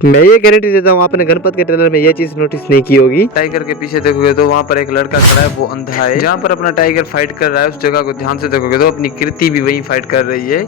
मैं ये गारंटी देता हूँ आपने गणपत के ट्रेलर में ये चीज नोटिस नहीं की होगी। टाइगर के पीछे देखोगे तो वहाँ पर एक लड़का खड़ा है, वो अंधा है। जहाँ पर अपना टाइगर फाइट कर रहा है उस जगह को ध्यान से देखोगे तो अपनी कृति भी वही फाइट कर रही है।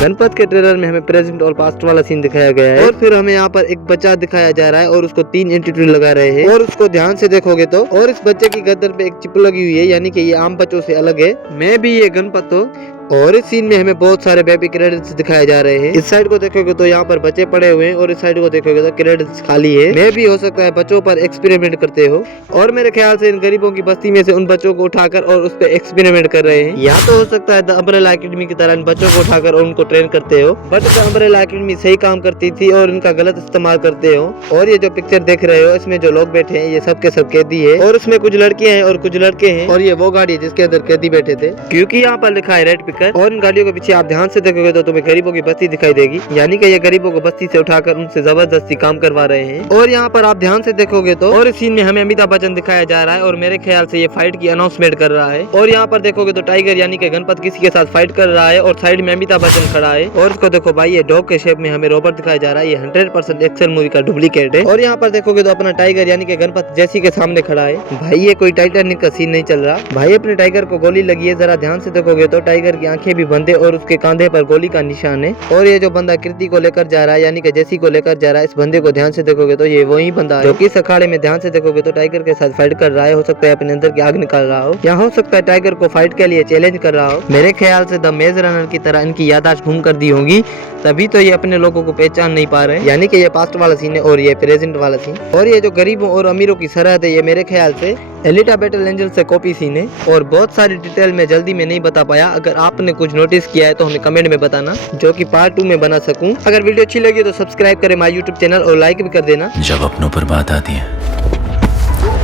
गणपत के ट्रेलर में हमें प्रेजेंट और पास्ट वाला सीन दिखाया गया है और फिर हमें यहाँ पर एक बच्चा दिखाया जा रहा है और उसको 3 एंटीट्यूड लगा रहे हैं और उसको ध्यान से देखोगे तो और इस बच्चे की गर्दन पे एक चिप लगी हुई है, यानी कि ये आम बच्चों से अलग है। मैं भी ये गणपत हो। और इस सीन में हमें बहुत सारे बेबी क्रेडिट्स दिखाए जा रहे हैं। इस साइड को देखोगे तो यहाँ पर बच्चे पड़े हुए हैं और इस साइड को देखोगे तो क्रेडिट्स खाली है। मैं भी हो सकता है बच्चों पर एक्सपेरिमेंट करते हो और मेरे ख्याल से इन गरीबों की बस्ती में से उन बच्चों को उठाकर और उस पर एक्सपेरिमेंट कर रहे हैं। या तो हो सकता है द अम्ब्रेला एकेडमी की तरह इन बच्चों को उठाकर और उनको ट्रेन करते हो, बट द अम्ब्रेला एकेडमी सही काम करती थी और इनका गलत इस्तेमाल करते हो। और ये जो पिक्चर देख रहे हो इसमें जो लोग बैठे हैं ये सब के सब कैदी है और उसमें कुछ लड़कियां हैं और कुछ लड़के हैं और ये वो गाड़ी है जिसके अंदर कैदी बैठे थे, क्योंकि यहाँ पर लिखा है रेड पिकर। और इन गाड़ियों के पीछे आप ध्यान से देखोगे तो तुम्हें गरीबों की बस्ती दिखाई देगी, यानी कि ये गरीबों को बस्ती से उठाकर उनसे जबरदस्ती काम करवा रहे हैं। और यहाँ पर आप ध्यान से देखोगे तो और इस सीन में हमें अमिताभ बच्चन दिखाया जा रहा है और मेरे ख्याल से ये फाइट की अनाउंसमेंट कर रहा है। और यहाँ पर देखोगे तो टाइगर यानी कि गणपत किसी के साथ फाइट कर रहा है और साइड में अमिताभ बच्चन खड़ा है। और उसको देखो भाई, ये डॉग के शेप में हमें रोबोट दिखाया जा रहा है, ये 100% एक्शन मूवी का डुप्लीकेट है। और यहाँ पर देखोगे तो अपना टाइगर यानी कि गणपत जैसी के सामने खड़ा है। भाई ये कोई टाइटैनिक का सीन नहीं चल रहा। भाई अपने टाइगर को गोली लगी है, जरा ध्यान से देखोगे तो टाइगर की आंखें भी बंद है और उसके कांधे पर गोली का निशान है। और ये जो बंदा कृति को लेकर जा रहा है यानी कि जैसी को लेकर जा रहा है, इस बंदे को ध्यान से देखोगे तो ये वही बंदा है जो कि इस अखाड़े में ध्यान से देखोगे तो टाइगर के साथ फाइट कर रहा है। हो सकता है अपने अंदर की आग निकाल रहा हो या हो सकता है टाइगर को फाइट के लिए चैलेंज कर रहा हो। मेरे ख्याल से द मेज रनर की तरह इनकी याददाश्त घूम कर दी होंगी, तभी तो ये अपने लोगों को पहचान नहीं पा रहे। यानी कि ये पास्ट वाला सीन है और ये प्रेजेंट वाला सीन। और ये जो गरीबों और अमीरों की सरहद है ये मेरे ख्याल से एलिटा बैटल एंजल से कॉपी सीन है। और बहुत सारी डिटेल में जल्दी में नहीं बता पाया, अगर आपने कुछ नोटिस किया है तो हमें कमेंट में बताना, जो कि पार्ट 2 में बना सकूं। अगर वीडियो अच्छी लगी तो सब्सक्राइब करें माय यूट्यूब चैनल और लाइक भी कर देना। जब अपनों पर बात आती है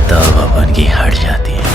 तब अपन की हट जाती है।